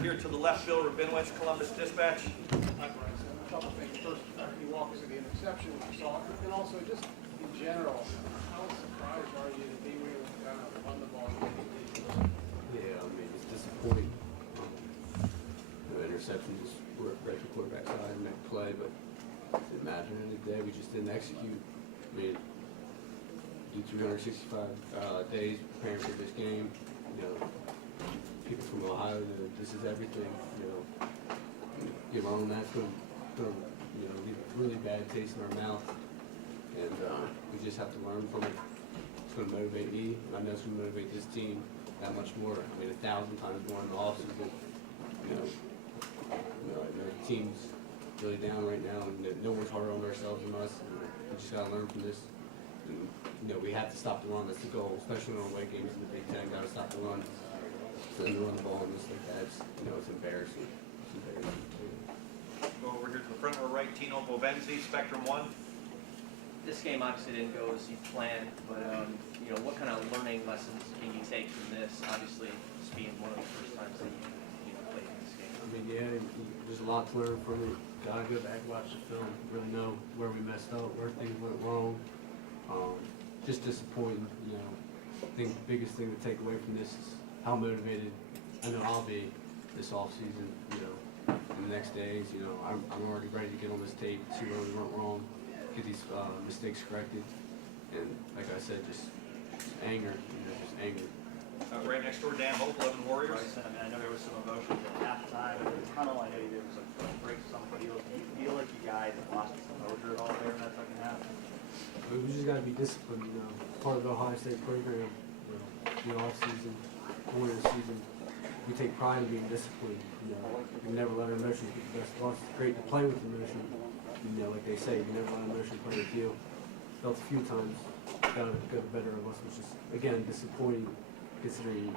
here to the left, Bill Rabinowitz, Columbus Dispatch. Hi, Bryson. A couple things. First, after you walk us through the interception you saw, and also just in general, how surprised are you that they were able to kind of run the ball? Yeah, I mean, it's disappointing. Interception just break the quarterback side and make a play, but imagine in the day we just didn't execute. I mean, do 365 days preparing for this game. You know, people from Ohio, this is everything. You know, give on that's going to leave a really bad taste in our mouth, and we just have to learn from it. It's going to motivate me, and I know it's going to motivate this team that much more. I mean, 1,000 times more in the offseason. The team's really down right now, and no one's harder on ourselves than us. And we just got to learn from this. And, we have to stop the run. That's the goal, especially in our away games in the Big Ten. Got to stop the run. So to run the ball and just like that, it's embarrassing. It's embarrassing. Go over here to the front row right, Tino Bovenzi, Spectrum 1. This game obviously didn't go as you planned, but what kind of learning lessons can you take from this? Obviously, this being one of the first times that you played in this game. I mean, yeah, there's a lot to learn from it. Gotta go back, watch the film, really know where we messed up, where things went wrong. Just disappointing. I think the biggest thing to take away from this is how motivated I know I'll be this off season. In the next days, I'm already ready to get on this tape, see where we went wrong, get these mistakes corrected, and like I said, just anger, just anger. Right next door, Dan Hope, 11 Warriors. Bryson, I there was some emotion at halftime and the tunnel. I know there was a break somebody. Do you feel like you guys have lost some composure at all there in that second half? We just got to be disciplined. Part of the Ohio State program, the off season, during the season, we take pride in being disciplined. We never let our emotions get the best of us. It's great to play with emotion. Like they say, you never let emotion play with you. Felt a few times, got the better of us, which is again disappointing. Considering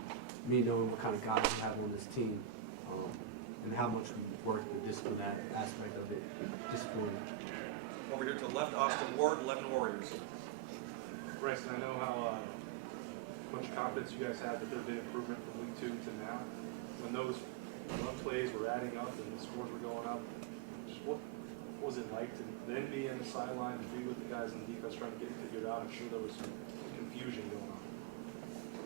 me knowing what kind of guys we have on this team, and how much we work the discipline aspect of it, disappointing. Over here to the left, Austin Ward, 11 Warriors. Bryson, I know how much confidence you guys have that there's been improvement from week 2 to now. When those run plays were adding up and the scores were going up, just what was it like to then be in the sideline and be with the guys in the defense trying to get it figured out? I'm sure there was some confusion going on.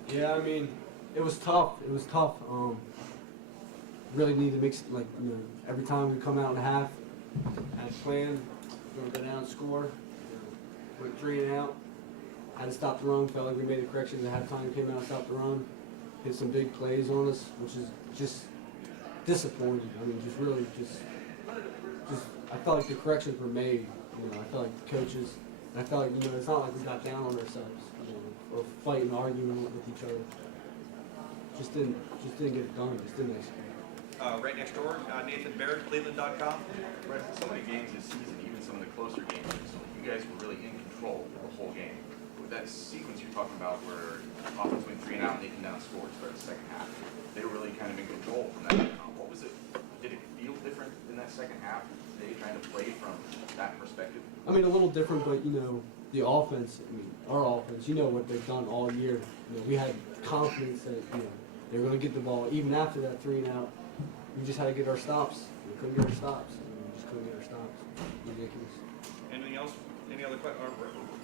Yeah, I mean, it was tough. It was tough. Really need to mix, every time we come out in the half, had a plan, we're going to go down and score. Went 3 and out. Had to stop the run. Felt like we made the corrections at halftime. Came out and stopped the run. Hit some big plays on us, which is just disappointing. I mean, I felt like the corrections were made. I felt like the coaches, and I felt like, it's not like we got down on ourselves, or fighting, arguing with each other. Just didn't get it done. Just didn't execute. Right next door, Nathan Barrett, Cleveland.com. Bryson, so many games this season, even some of the closer games, you guys were really in control of the whole game. With that sequence you're talking about where offense went 3 and out and they came down and scored to start the second half, they were really kind of in control from that point on. What was it? Did it feel different in that second half? They trying to play from that perspective? I mean, a little different, but the offense. Our offense. What they've done all year. We had confidence that they were going to get the ball even after that 3 and out. We just had to get our stops. We couldn't get our stops. We just couldn't get our stops. Ridiculous. Anything else? Any other questions?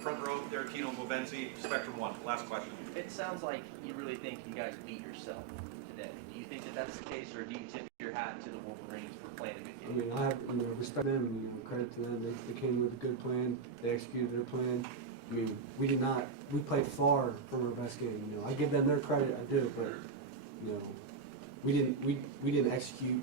Front row there, Tino Bovenzi, Spectrum 1. Last question. It sounds like you really think you guys beat yourself today. Do you think that that's the case, or do you tip your hat to the Wolverines for playing a good game? I have respect them and credit to them. They came with a good plan. They executed their plan. We did not. We played far from our best game. I give them their credit. I do, but we didn't execute.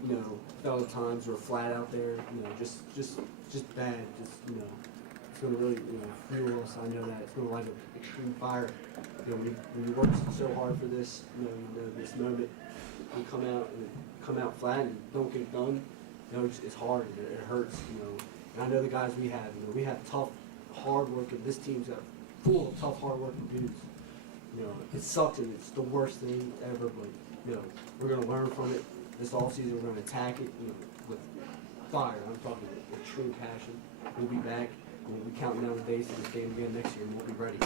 Fell at times or flat out there. Just bad. It's going to really fuel us. I know that it's going to light an extreme fire. When you work so hard for this, this moment, you come out flat and don't get it done. It's hard. It hurts. And I know the guys we have. We have tough, hard working. This team's got full of tough, hard working dudes. It sucks and it's the worst thing ever. But we're going to learn from it. This offseason, we're going to attack it. With fire. I'm talking with true passion. We'll be back. We'll be counting down the days to this game again next year, and we'll be ready.